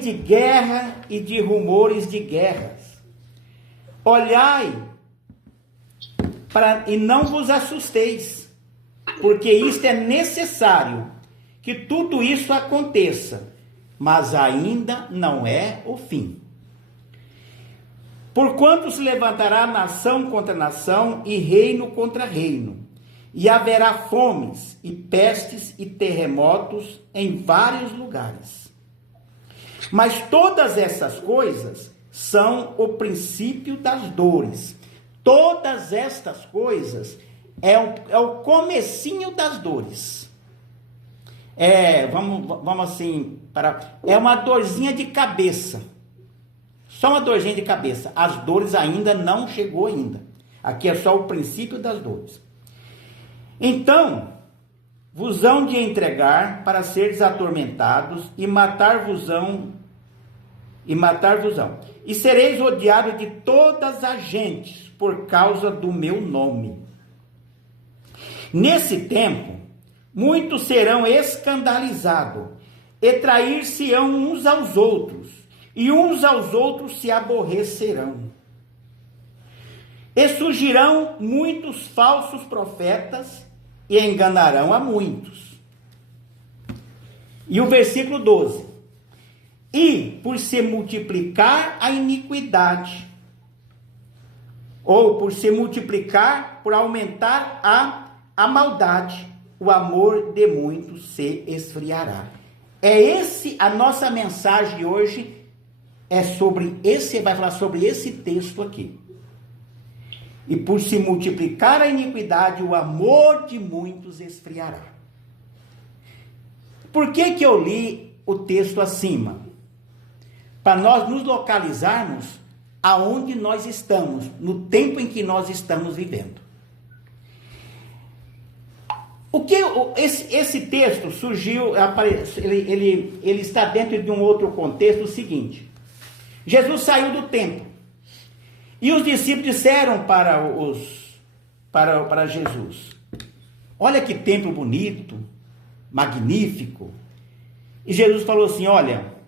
sabeis de guerra e de rumores de guerras. Olhai e não vos assusteis, porque isto é necessário, que tudo isso aconteça, mas ainda não é o fim. Porquanto se levantará nação contra nação e reino contra reino, e haverá fomes e pestes e terremotos em vários lugares. Mas todas essas coisas são o princípio das dores. Todas estas coisas é o comecinho das dores. Vamos assim, é uma dorzinha de cabeça. Só uma dorzinha de cabeça. As dores ainda não chegou ainda. Aqui é só o princípio das dores. Então, vos hão de entregar para seres atormentados e matar-vos-ão. E sereis odiados de todas as gentes por causa do meu nome. Nesse tempo, muitos serão escandalizados e trair-se-ão uns aos outros, e uns aos outros se aborrecerão. E surgirão muitos falsos profetas e enganarão a muitos. E o versículo 12. E por se multiplicar a iniquidade, ou por se multiplicar, por aumentar a maldade, o amor de muitos se esfriará. A nossa mensagem hoje vai falar sobre esse texto aqui. E por se multiplicar a iniquidade, o amor de muitos esfriará. Por que eu li o texto acima? Para nós nos localizarmos aonde nós estamos, no tempo em que nós estamos vivendo. Esse texto surgiu, ele está dentro de um outro contexto, o seguinte: Jesus saiu do templo e os discípulos disseram para Jesus: olha que templo bonito, magnífico. E Jesus falou assim: olha,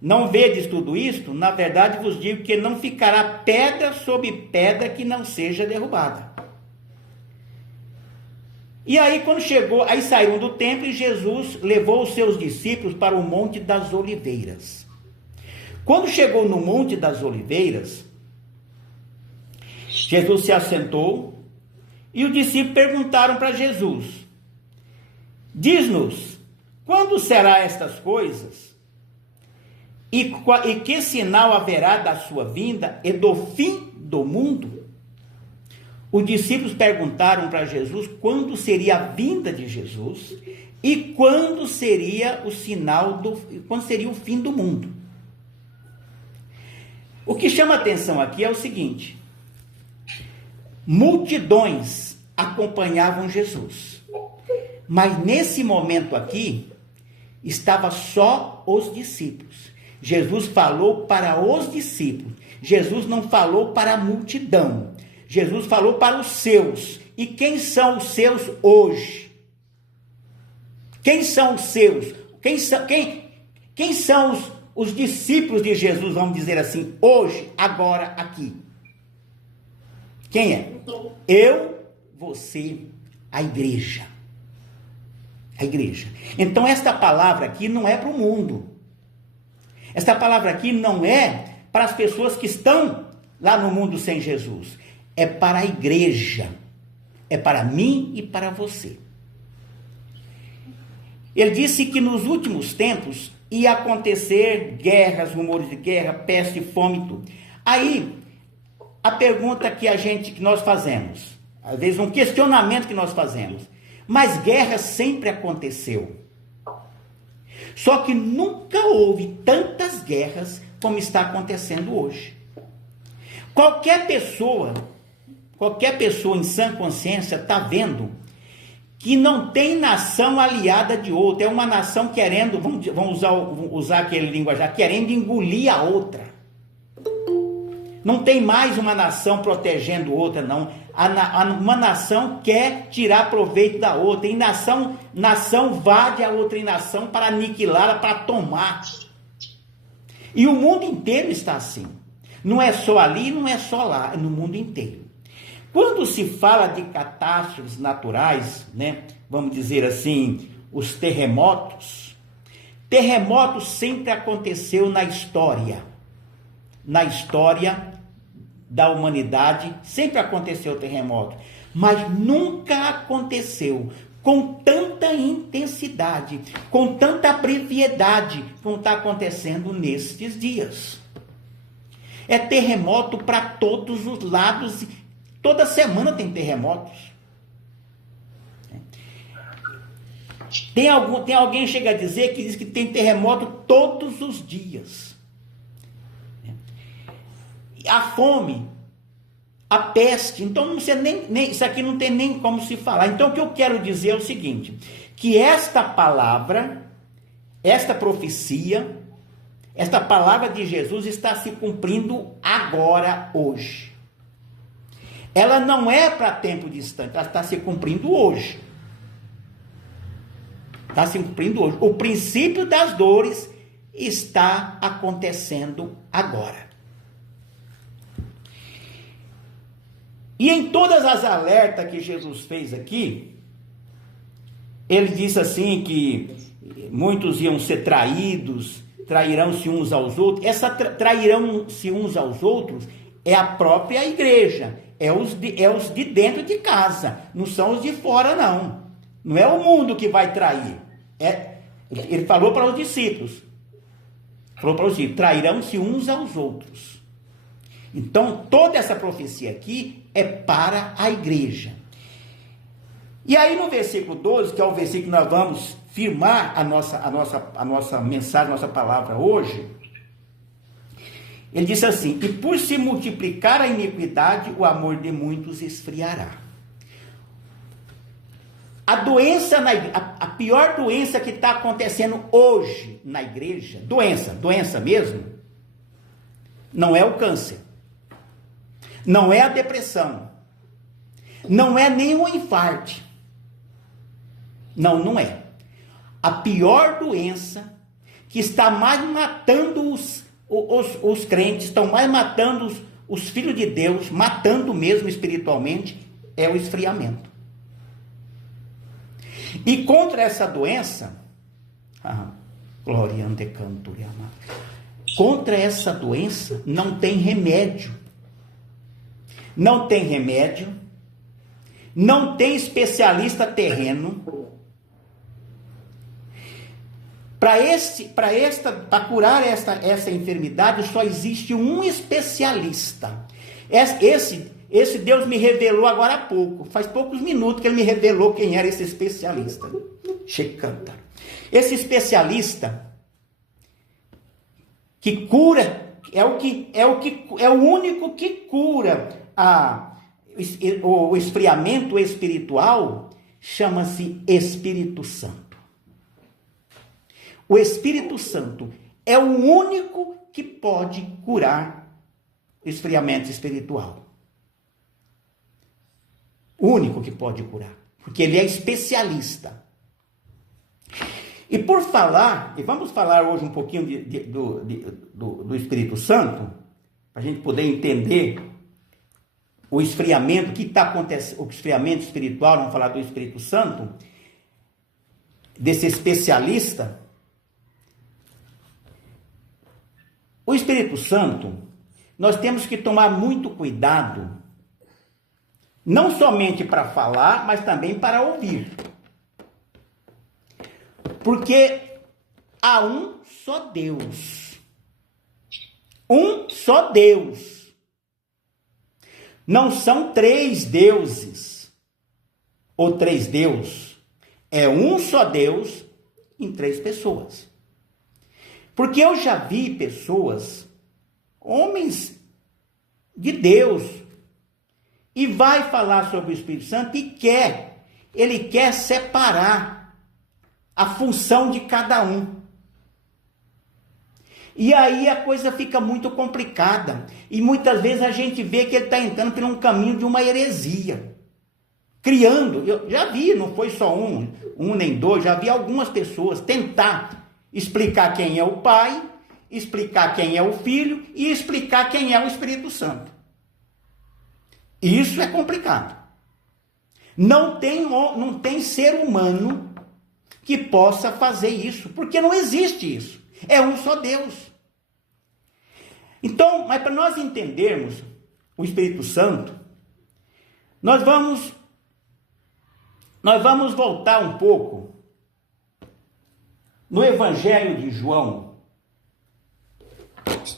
não vedes tudo isto? Na verdade vos digo que não ficará pedra sobre pedra que não seja derrubada. E aí quando chegou, aí saíram do templo e Jesus levou os seus discípulos para o Monte das Oliveiras. Quando chegou no Monte das Oliveiras, Jesus se assentou e os discípulos perguntaram para Jesus: diz-nos, quando será estas coisas? E que sinal haverá da sua vinda e do fim do mundo? Os discípulos perguntaram para Jesus quando seria a vinda de Jesus e quando seria quando seria o fim do mundo. O que chama atenção aqui é o seguinte: multidões acompanhavam Jesus, mas nesse momento aqui estava só os discípulos. Jesus falou para os discípulos. Jesus não falou para a multidão. Jesus falou para os seus. E quem são os seus hoje? Quem são os seus? Quem são os discípulos de Jesus, vamos dizer assim, hoje, agora, aqui? Quem é? Eu, você, a igreja. A igreja. Então, esta palavra aqui não é para o mundo. Esta palavra aqui não é para as pessoas que estão lá no mundo sem Jesus. É para a igreja. É para mim e para você. Ele disse que nos últimos tempos ia acontecer guerras, rumores de guerra, peste, fome e tudo. Aí, a pergunta que nós fazemos, às vezes um questionamento que nós fazemos: mas guerra sempre aconteceu. Só que nunca houve tantas guerras como está acontecendo hoje. Qualquer pessoa em sã consciência está vendo que não tem nação aliada de outra. É uma nação querendo, vamos usar aquele linguajar, querendo engolir a outra. Não tem mais uma nação protegendo outra, não. Uma nação quer tirar proveito da outra. E nação invade a outra nação para aniquilá-la, para tomar. E o mundo inteiro está assim. Não é só ali, não é só lá, é no mundo inteiro. Quando se fala de catástrofes naturais, né, vamos dizer assim, os terremotos, terremotos sempre aconteceu na história da humanidade, sempre aconteceu terremoto, mas nunca aconteceu com tanta intensidade, com tanta brevidade, como está acontecendo nestes dias. É terremoto para todos os lados, toda semana tem terremotos. Tem alguém que chega a dizer que diz que tem terremoto todos os dias. A fome, a peste, então não sei nem isso aqui não tem nem como se falar. Então o que eu quero dizer é o seguinte, que esta palavra, esta profecia, esta palavra de Jesus está se cumprindo agora, hoje. Ela não é para tempo distante, ela está se cumprindo hoje. Está se cumprindo hoje. O princípio das dores está acontecendo agora. E em todas as alertas que Jesus fez aqui, ele disse assim que muitos iam ser traídos, trairão-se uns aos outros. Essa trairão-se uns aos outros é a própria igreja, é os de dentro de casa, não são os de fora não. Não é o mundo que vai trair. Ele falou para os discípulos, trairão-se uns aos outros. Então, toda essa profecia aqui é para a igreja. E aí no versículo 12, que é o versículo que nós vamos firmar a nossa mensagem, a nossa palavra hoje, ele disse assim, e por se multiplicar a iniquidade, o amor de muitos esfriará. A doença, a pior doença que está acontecendo hoje na igreja, doença mesmo, não é o câncer, não é a depressão, não é nem o infarto, não é. A pior doença que está mais matando os crentes, estão mais matando os filhos de Deus, matando mesmo espiritualmente, é o esfriamento. E contra essa doença, contra essa doença não tem remédio. Não tem remédio, não tem especialista terreno. Para curar essa enfermidade, só existe um especialista. Esse Deus me revelou agora há pouco, faz poucos minutos que ele me revelou quem era esse especialista. Checanta. Esse especialista que cura, é o único que cura o esfriamento espiritual, chama-se Espírito Santo. O Espírito Santo é o único que pode curar o esfriamento espiritual. O único que pode curar, porque ele é especialista. E por falar, e vamos falar hoje um pouquinho do Espírito Santo, para a gente poder entender o esfriamento, o que está acontecendo, o esfriamento espiritual, vamos falar do Espírito Santo, desse especialista. O Espírito Santo, nós temos que tomar muito cuidado, não somente para falar, mas também para ouvir. Porque há um só Deus. Um só Deus. Não são três deuses ou três deuses. É um só Deus em três pessoas. Porque eu já vi pessoas, homens de Deus, e vai falar sobre o Espírito Santo e ele quer separar a função de cada um. E aí a coisa fica muito complicada. E muitas vezes a gente vê que ele está entrando por um caminho de uma heresia. Criando, eu já vi, não foi só um nem dois, já vi algumas pessoas tentar explicar quem é o Pai explicar quem é o Filho e explicar quem é o Espírito Santo. Isso é complicado. Não tem ser humano que possa fazer isso, porque não existe isso. É um só Deus. Então, mas para nós entendermos o Espírito Santo, nós vamos voltar um pouco no Evangelho de João,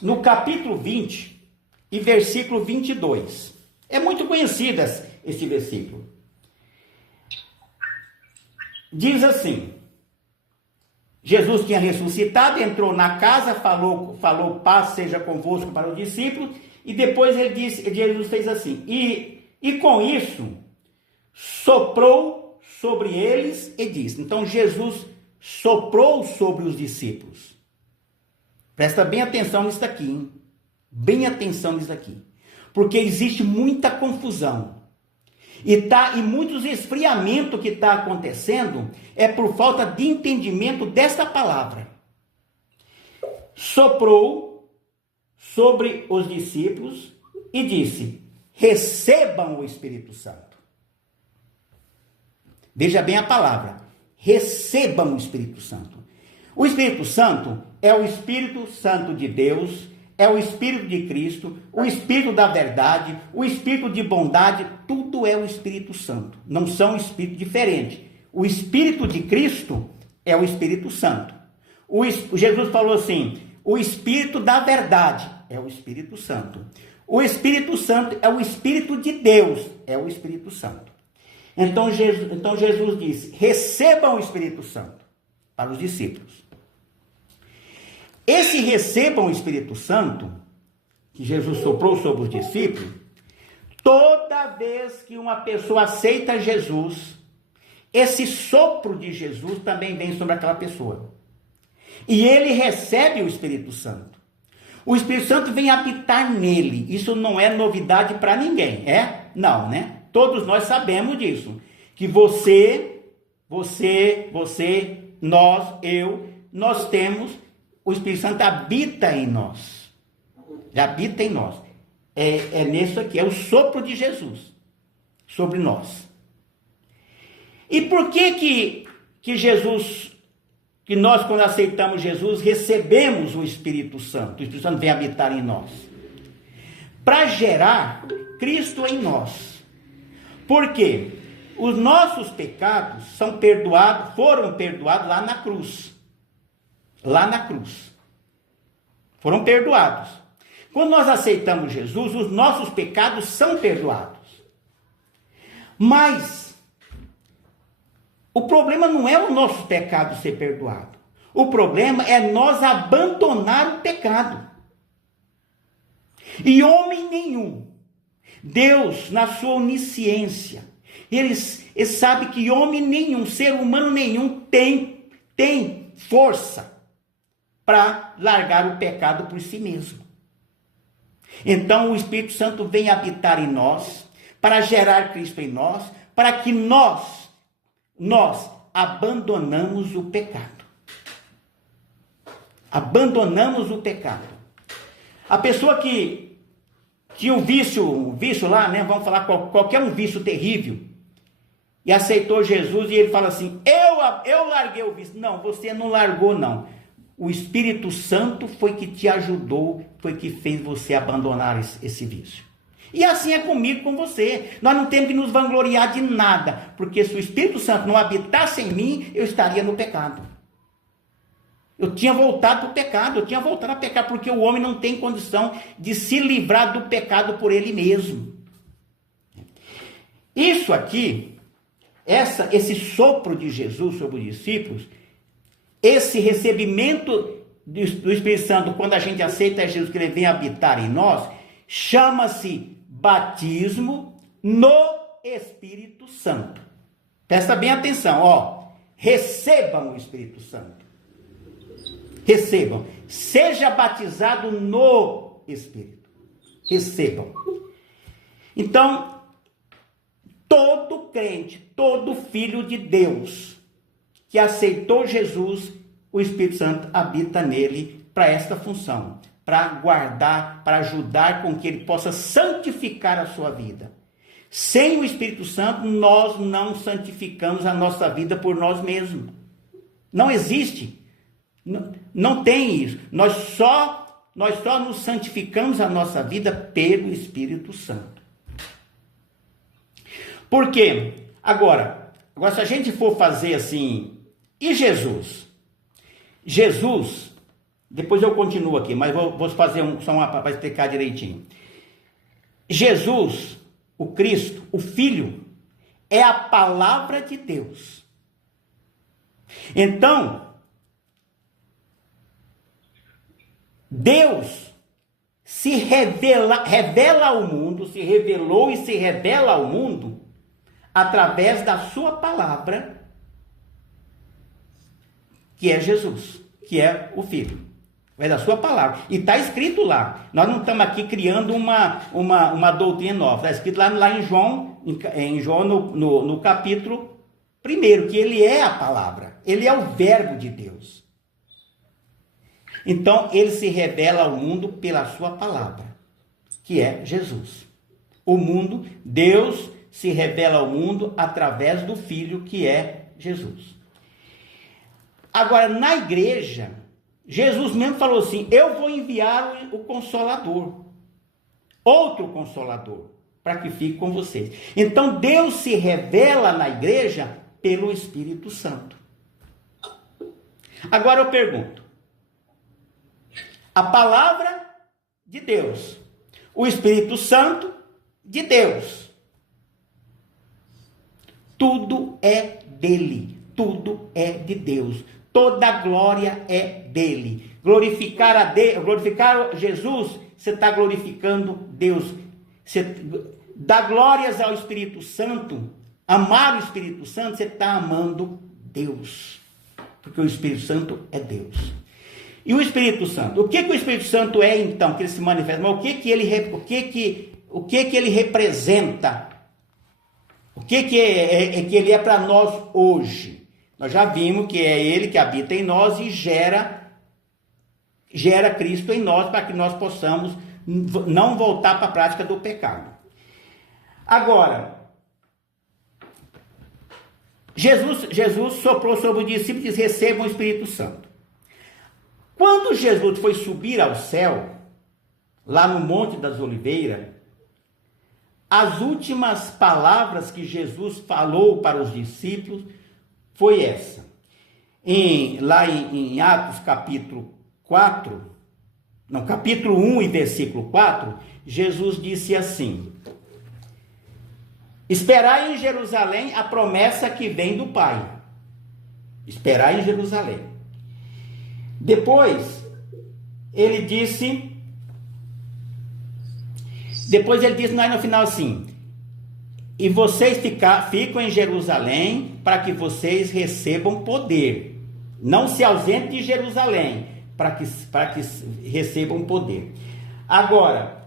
no capítulo 20 e versículo 22. É muito conhecido esse versículo. Diz assim: Jesus tinha ressuscitado, entrou na casa, falou, paz seja convosco para os discípulos, e depois Jesus fez assim, e com isso, soprou sobre eles e disse. Então Jesus soprou sobre os discípulos. Presta bem atenção nisso daqui, hein? Bem atenção nisso daqui. Porque existe muita confusão. E muitos esfriamentos que está acontecendo é por falta de entendimento desta palavra. Soprou sobre os discípulos e disse: recebam o Espírito Santo. Veja bem a palavra: recebam o Espírito Santo. O Espírito Santo é o Espírito Santo de Deus, é o Espírito de Cristo, o Espírito da verdade, o Espírito de bondade, tudo é o Espírito Santo. Não são espíritos diferentes. O Espírito de Cristo é o Espírito Santo. Jesus falou assim: o Espírito da verdade é o Espírito Santo. O Espírito Santo é o Espírito de Deus, é o Espírito Santo. Então Jesus disse: recebam o Espírito Santo para os discípulos. Esse recebam o Espírito Santo, que Jesus soprou sobre os discípulos, toda vez que uma pessoa aceita Jesus, esse sopro de Jesus também vem sobre aquela pessoa. E ele recebe o Espírito Santo. O Espírito Santo vem habitar nele. Isso não é novidade para ninguém, é? Não, né? Todos nós sabemos disso. Que nós temos, o Espírito Santo habita em nós. Habita em nós. É nisso aqui, é o sopro de Jesus sobre nós. E por que nós, quando aceitamos Jesus, recebemos o Espírito Santo? O Espírito Santo vem habitar em nós. Para gerar Cristo em nós. Por quê? Os nossos pecados foram perdoados lá na cruz. Lá na cruz. Foram perdoados. Quando nós aceitamos Jesus, os nossos pecados são perdoados. Mas o problema não é o nosso pecado ser perdoado. O problema é nós abandonar o pecado. E homem nenhum, Deus, na sua onisciência, ele sabe que homem nenhum, ser humano nenhum tem força para largar o pecado por si mesmo. Então o Espírito Santo vem habitar em nós, para gerar Cristo em nós, para que nós abandonamos o pecado. Abandonamos o pecado. A pessoa que tinha um vício lá, né? Vamos falar qualquer um vício terrível, e aceitou Jesus, e ele fala assim: eu larguei o vício. Não, você não largou, não. O Espírito Santo foi que te ajudou, foi que fez você abandonar esse vício. E assim é comigo, com você. Nós não temos que nos vangloriar de nada, porque se o Espírito Santo não habitasse em mim, eu estaria no pecado. Eu tinha voltado para o pecado, eu tinha voltado a pecar, porque o homem não tem condição de se livrar do pecado por ele mesmo. Isso aqui, esse sopro de Jesus sobre os discípulos, esse recebimento do Espírito Santo, quando a gente aceita Jesus, que ele vem habitar em nós, chama-se batismo no Espírito Santo. Presta bem atenção, ó. Recebam o Espírito Santo. Recebam. Seja batizado no Espírito. Recebam. Então, todo crente, todo filho de Deus que aceitou Jesus, o Espírito Santo habita nele para esta função, para guardar, para ajudar com que ele possa santificar a sua vida. Sem o Espírito Santo, nós não santificamos a nossa vida por nós mesmos. Não existe. Não tem isso. Nós só nos santificamos a nossa vida pelo Espírito Santo. Por quê? Agora, se a gente for fazer assim, e Jesus? Jesus, depois eu continuo aqui, mas vou fazer só uma para explicar direitinho. Jesus, o Cristo, o Filho, é a palavra de Deus. Então, Deus se revela ao mundo, se revelou e se revela ao mundo através da sua palavra, que é Jesus, que é o Filho. É da sua palavra. E está escrito lá. Nós não estamos aqui criando uma doutrina nova. Está escrito lá em João no capítulo 1, que ele é a palavra. Ele é o verbo de Deus. Então, ele se revela ao mundo pela sua palavra, que é Jesus. O mundo, Deus se revela ao mundo através do Filho, que é Jesus. Agora, na igreja, Jesus mesmo falou assim: eu vou enviar o Consolador, outro Consolador, para que fique com vocês. Então, Deus se revela na igreja pelo Espírito Santo. Agora eu pergunto, a palavra de Deus, o Espírito Santo de Deus, tudo é dele, tudo é de Deus, toda a glória é dele. Glorificar Jesus, você está glorificando Deus. Você dá glórias ao Espírito Santo, amar o Espírito Santo, você está amando Deus, porque o Espírito Santo é Deus. E o Espírito Santo? O que o Espírito Santo é, então, que ele se manifesta? Mas o que ele representa? O que ele é para nós hoje? Nós já vimos que é ele que habita em nós e gera Cristo em nós, para que nós possamos não voltar para a prática do pecado. Agora, Jesus soprou sobre os discípulos e disse: recebam o Espírito Santo. Quando Jesus foi subir ao céu, lá no Monte das Oliveiras, as últimas palavras que Jesus falou para os discípulos foi essa. Lá em Atos capítulo 1 e versículo 4, Jesus disse assim: esperai em Jerusalém a promessa que vem do Pai. Esperai em Jerusalém. Depois ele disse lá no final assim: e vocês ficam em Jerusalém para que vocês recebam poder. Não se ausentem de Jerusalém, para que recebam poder. Agora,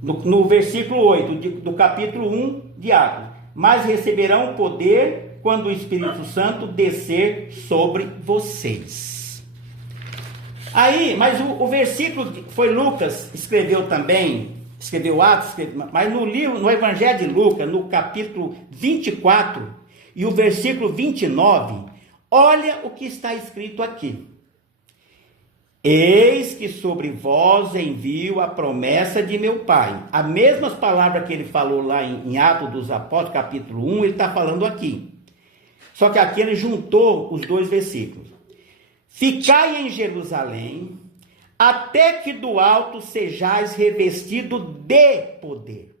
no versículo 8 do capítulo 1 de Atos: mas receberão poder quando o Espírito Santo descer sobre vocês. Aí, mas o versículo foi Lucas, escreveu Atos, mas no Evangelho de Lucas, no capítulo 24 e o versículo 29, olha o que está escrito aqui: eis que sobre vós envio a promessa de meu Pai. As mesmas palavras que ele falou lá em Atos dos Apóstolos, capítulo 1, ele está falando aqui. Só que aqui ele juntou os dois versículos. Ficai em Jerusalém, até que do alto sejais revestido de poder.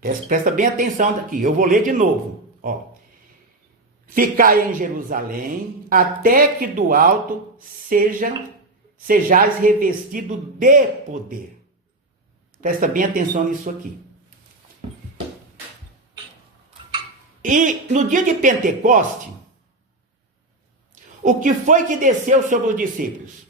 Presta bem atenção aqui, eu vou ler de novo. Ó. Ficai em Jerusalém, até que do alto sejais revestido de poder. Presta bem atenção nisso aqui. E no dia de Pentecoste, o que foi que desceu sobre os discípulos?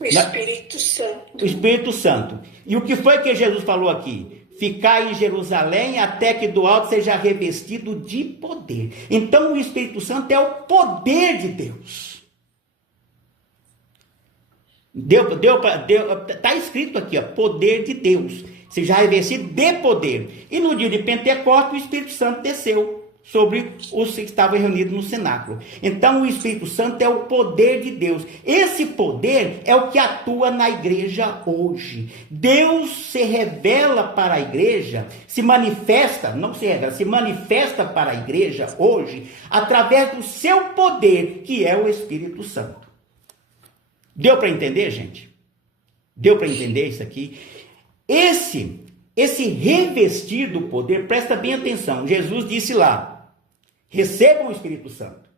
O Espírito Santo. O Espírito Santo. E o que foi que Jesus falou aqui? ficar em Jerusalém até que do alto seja revestido de poder. Então o Espírito Santo é o poder de Deus. Está escrito aqui, ó, poder de Deus. Seja revestido de poder. E no dia de Pentecostes o Espírito Santo desceu sobre os que estavam reunidos no cenáculo. Então o Espírito Santo é o poder de Deus. Esse poder é o que atua na igreja hoje. Deus se revela para a igreja, se manifesta para a igreja hoje, através do seu poder, que é o Espírito Santo. Deu para entender, gente? Deu para entender isso aqui? Esse revestir do poder, presta bem atenção, Jesus disse lá, recebam o Espírito Santo.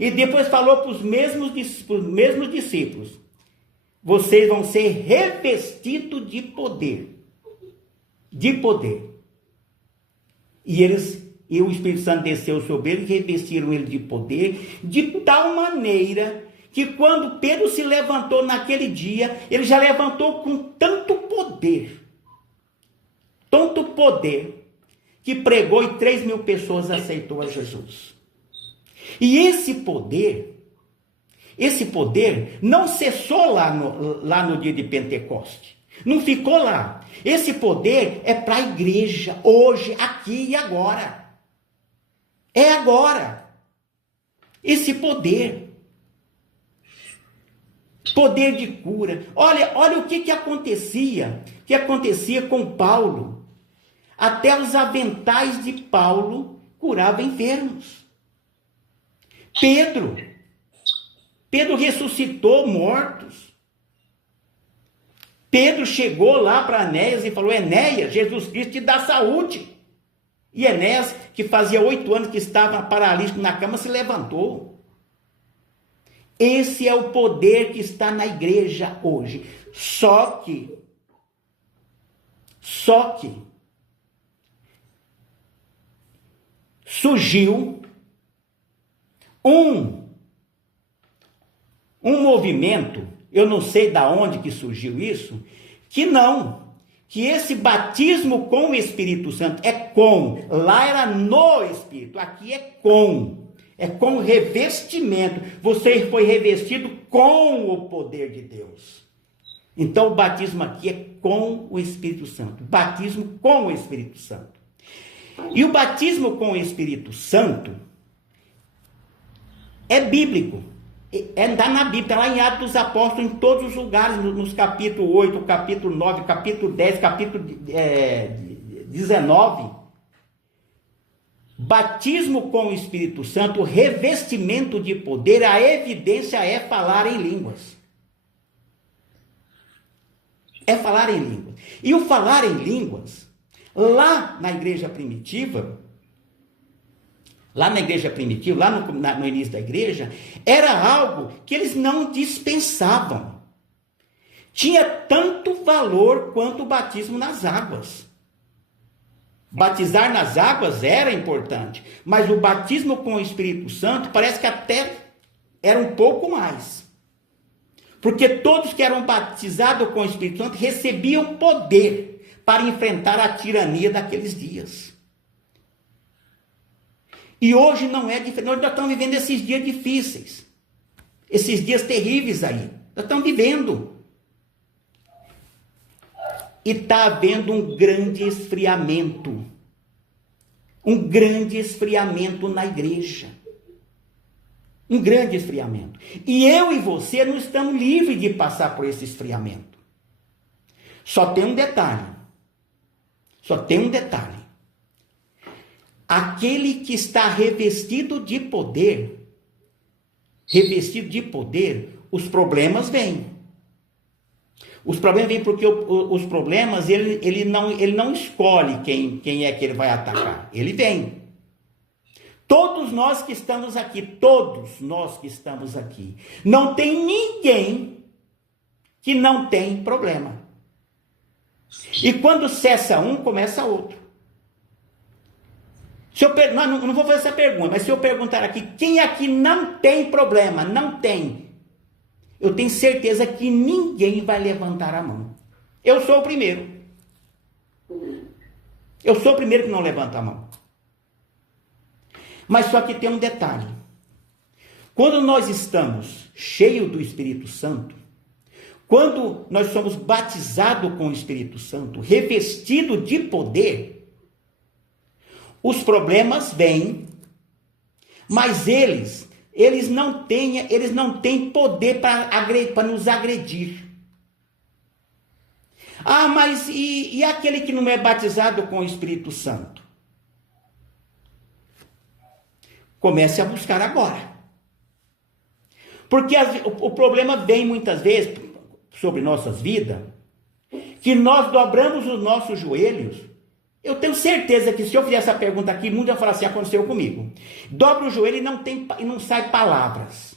E depois falou para os mesmos discípulos, vocês vão ser revestidos de poder. De poder. E o Espírito Santo desceu sobre eles, revestiram ele de poder, de tal maneira que quando Pedro se levantou naquele dia, ele já levantou com tanto poder, que pregou e 3.000 pessoas aceitou a Jesus. E esse poder não cessou lá no dia de Pentecoste. Não ficou lá. Esse poder é para a igreja, hoje, aqui e agora. É agora. Esse poder. Poder de cura. Olha o que acontecia com Paulo. Até os aventais de Paulo curavam enfermos. Pedro ressuscitou mortos. Pedro chegou lá para Enéas e falou: Enéas, Jesus Cristo te dá saúde. E Enéas, que fazia 8 anos que estava paralítico na cama, se levantou. Esse é o poder que está na igreja hoje. Só que surgiu um movimento, eu não sei de onde que surgiu isso, que esse batismo com o Espírito Santo lá era no Espírito, aqui é com revestimento, você foi revestido com o poder de Deus. Então o batismo aqui é com o Espírito Santo, batismo com o Espírito Santo. E o batismo com o Espírito Santo é bíblico. Está na Bíblia, lá em Atos dos Apóstolos, em todos os lugares, nos capítulo 8, capítulo 9, capítulo 10, capítulo 19. Batismo com o Espírito Santo, revestimento de poder, a evidência é falar em línguas. É falar em línguas. E o falar em línguas, lá na igreja primitiva, lá no início da igreja, era algo que eles não dispensavam. Tinha tanto valor quanto o batismo nas águas. Batizar nas águas era importante, mas o batismo com o Espírito Santo parece que até era um pouco mais. Porque todos que eram batizados com o Espírito Santo recebiam poder para enfrentar a tirania daqueles dias. E hoje não é diferente. Nós estamos vivendo esses dias difíceis. Esses dias terríveis aí. Nós estamos vivendo. E está havendo um grande esfriamento. Um grande esfriamento na igreja. Um grande esfriamento. E eu e você não estamos livres de passar por esse esfriamento. Só tem um detalhe. Aquele que está revestido de poder, os problemas vêm. Os problemas vêm porque os problemas, ele não escolhe quem é que ele vai atacar. Ele vem. Todos nós que estamos aqui, não tem ninguém que não tem problema. E quando cessa um, começa outro. Não vou fazer essa pergunta, mas se eu perguntar aqui, quem aqui não tem problema? Não tem. Eu tenho certeza que ninguém vai levantar a mão. Eu sou o primeiro. Eu sou o primeiro que não levanta a mão. Mas só que tem um detalhe. Quando nós estamos cheios do Espírito Santo, quando nós somos batizados com o Espírito Santo, revestidos de poder, os problemas vêm, mas eles não têm poder para nos agredir. Ah, mas e aquele que não é batizado com o Espírito Santo? Comece a buscar agora. Porque o problema vem muitas vezes sobre nossas vidas, que nós dobramos os nossos joelhos. Eu tenho certeza que se eu fizer essa pergunta aqui, muitos vão falar assim, aconteceu comigo. Dobra o joelho e não sai palavras.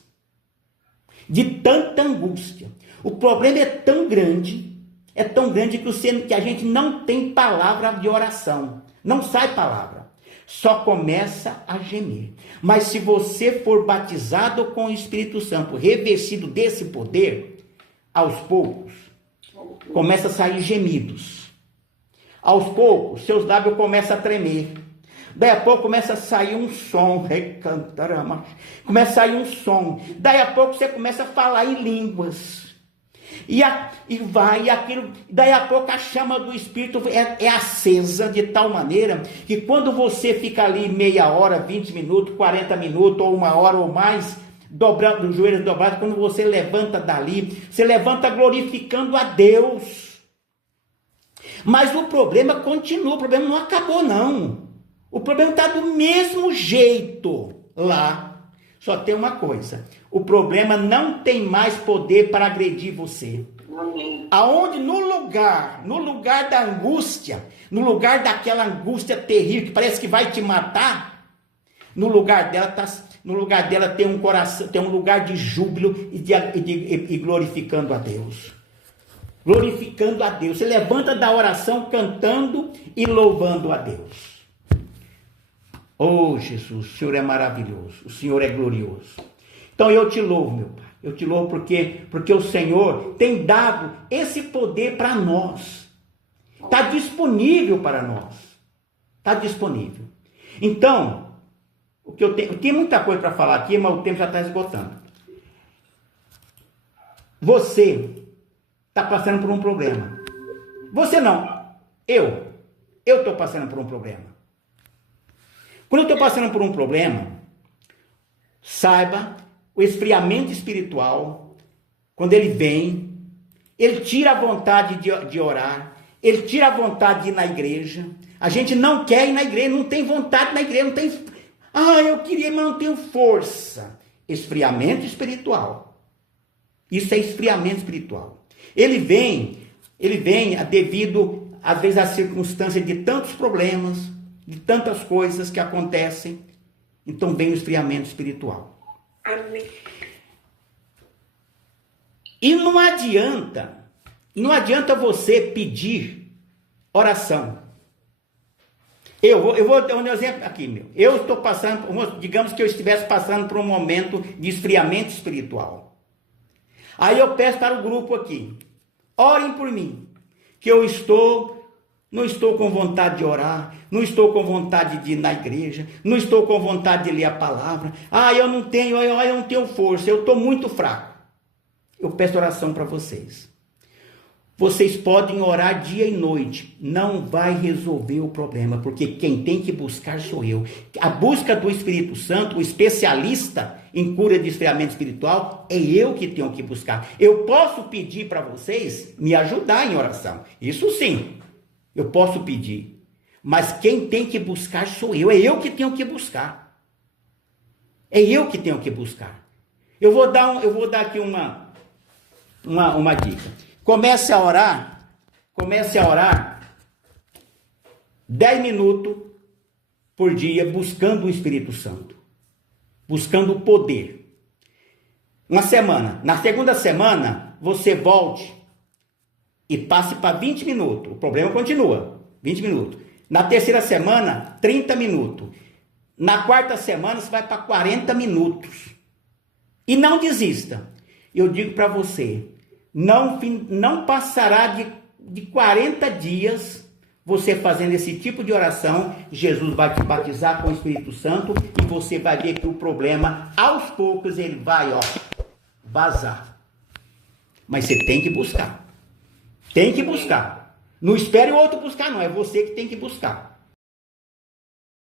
De tanta angústia. O problema é tão grande que a gente não tem palavra de oração. Não sai palavra. Só começa a gemer. Mas se você for batizado com o Espírito Santo, revestido desse poder, aos poucos, começa a sair gemidos. Aos poucos, seus lábios começam a tremer. Daí a pouco começa a sair um som. Começa a sair um som. Daí a pouco você começa a falar em línguas. Daí a pouco a chama do Espírito é acesa de tal maneira que quando você fica ali meia hora, 20 minutos, 40 minutos, ou uma hora ou mais, dobrando os joelhos dobrados, quando você levanta dali, você levanta glorificando a Deus. Mas o problema continua, o problema não acabou não. O problema está do mesmo jeito lá. Só tem uma coisa, o problema não tem mais poder para agredir você. Amém. Aonde no lugar da angústia, no lugar daquela angústia terrível que parece que vai te matar, no lugar dela tem um coração, tem um lugar de júbilo e glorificando a Deus. Glorificando a Deus. Você levanta da oração cantando e louvando a Deus. Oh, Jesus, o Senhor é maravilhoso, o Senhor é glorioso. Então eu te louvo, meu Pai. Eu te louvo porque o Senhor tem dado esse poder para nós. Está disponível para nós. Está disponível. Então, eu tenho muita coisa para falar aqui, mas o tempo já está esgotando. Você está passando por um problema. Você não. Eu estou passando por um problema. Quando eu estou passando por um problema, saiba, o esfriamento espiritual, quando ele vem, ele tira a vontade de orar, ele tira a vontade de ir na igreja. A gente não quer ir na igreja, não tem vontade na igreja, não tem... eu queria, mas não tenho força. Esfriamento espiritual. Isso é esfriamento espiritual. Ele vem devido, às vezes, às circunstâncias de tantos problemas, de tantas coisas que acontecem. Então vem o esfriamento espiritual. Amém. E não adianta você pedir oração. Eu vou dar um exemplo aqui, meu. Eu estou passando, digamos que eu estivesse passando por um momento de esfriamento espiritual. Aí eu peço para o grupo aqui, orem por mim, que eu não estou com vontade de orar, não estou com vontade de ir na igreja, não estou com vontade de ler a palavra. Eu não tenho força, eu estou muito fraco. Eu peço oração para vocês. Vocês podem orar dia e noite, não vai resolver o problema, porque quem tem que buscar sou eu. A busca do Espírito Santo, o especialista em cura de esfriamento espiritual, é eu que tenho que buscar. Eu posso pedir para vocês me ajudar em oração, isso sim. Eu posso pedir, mas quem tem que buscar sou eu. É eu que tenho que buscar. É eu que tenho que buscar. Eu vou dar aqui uma dica. Comece a orar 10 minutos por dia buscando o Espírito Santo, buscando o poder. Uma semana. Na segunda semana, você volte e passe para 20 minutos. O problema continua. 20 minutos. Na terceira semana, 30 minutos. Na quarta semana, você vai para 40 minutos. E não desista. Eu digo para você, não passará de 40 dias, Você fazendo esse tipo de oração, Jesus vai te batizar com o Espírito Santo e você vai ver que o problema, aos poucos, ele vai, vazar. Mas você tem que buscar. Tem que buscar. Não espere o outro buscar, não. É você que tem que buscar.